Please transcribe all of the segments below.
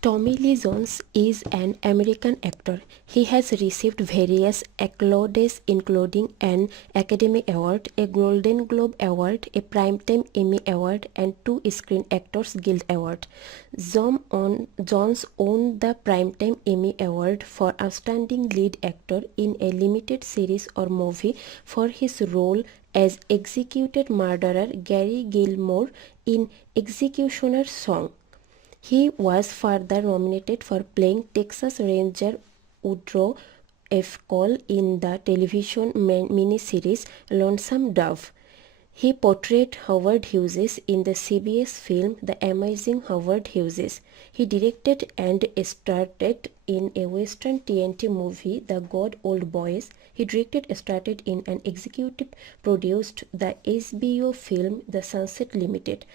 Tommy Lee Jones is an American actor. He has received various accolades including an Academy Award, a Golden Globe Award, a Primetime Emmy Award, and 2 Screen Actors Guild Awards. Jones won the Primetime Emmy Award for Outstanding Lead Actor in a Limited Series or Movie for his role as executed murderer Gary Gilmore in Executioner's Song. He was further nominated for playing Texas Ranger Woodrow F. in the television miniseries Lonesome Dove. He portrayed Howard Hughes in the CBS film The Amazing Howard Hughes. He directed and starred in a Western TNT movie The God Old Boys. He directed and starred in and executive produced the HBO film The Sunset Limited.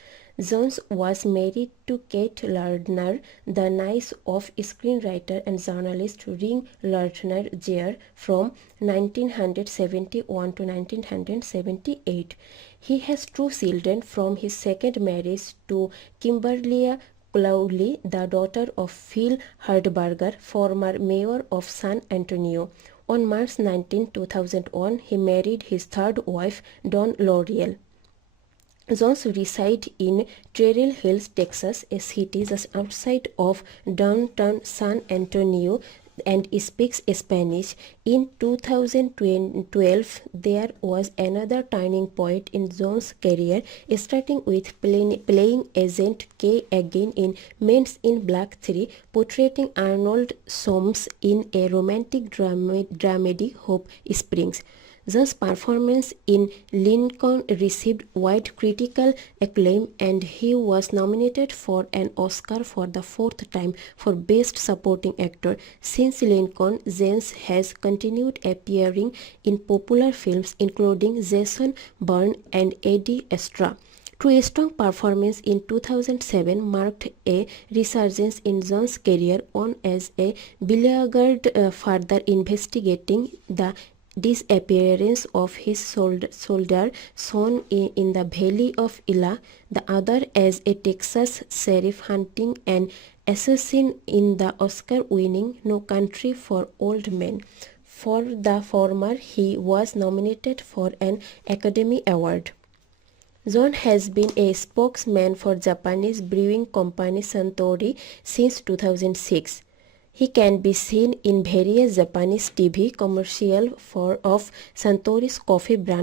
Jones was married to Kate Lardner, the niece of screenwriter and journalist Ring Lardner Jr. from 1971 to 1978. He has 2 children from his second marriage to Kimberly Clowley, the daughter of Phil Hardberger, former mayor of San Antonio. On March 19, 2001, he married his third wife, Dawn L'Oreal. Jones resides in Terrell Hills, Texas, a city just outside of downtown San Antonio, and speaks Spanish. In 2012, there was another turning point in Jones' career, starting with playing Agent K again in Men in Black 3, portraying Arnold Soames in a romantic dramedy Hope Springs. Jones' performance in Lincoln received wide critical acclaim, and he was nominated for an Oscar for the 4th time for Best Supporting Actor. Since Lincoln, Jones has continued appearing in popular films including Jason Bourne and Eddie Astra. Two strong performances in 2007 marked a resurgence in Jones' career on as a beleaguered further investigating the disappearance of his soldier son in the Valley of Elah, the other as a Texas sheriff hunting an assassin in the Oscar-winning No Country for Old Men. For the former, he was nominated for an Academy Award. Jones has been a spokesman for Japanese brewing company Suntory since 2006. He can be seen in various Japanese TV commercials of Suntory's coffee brand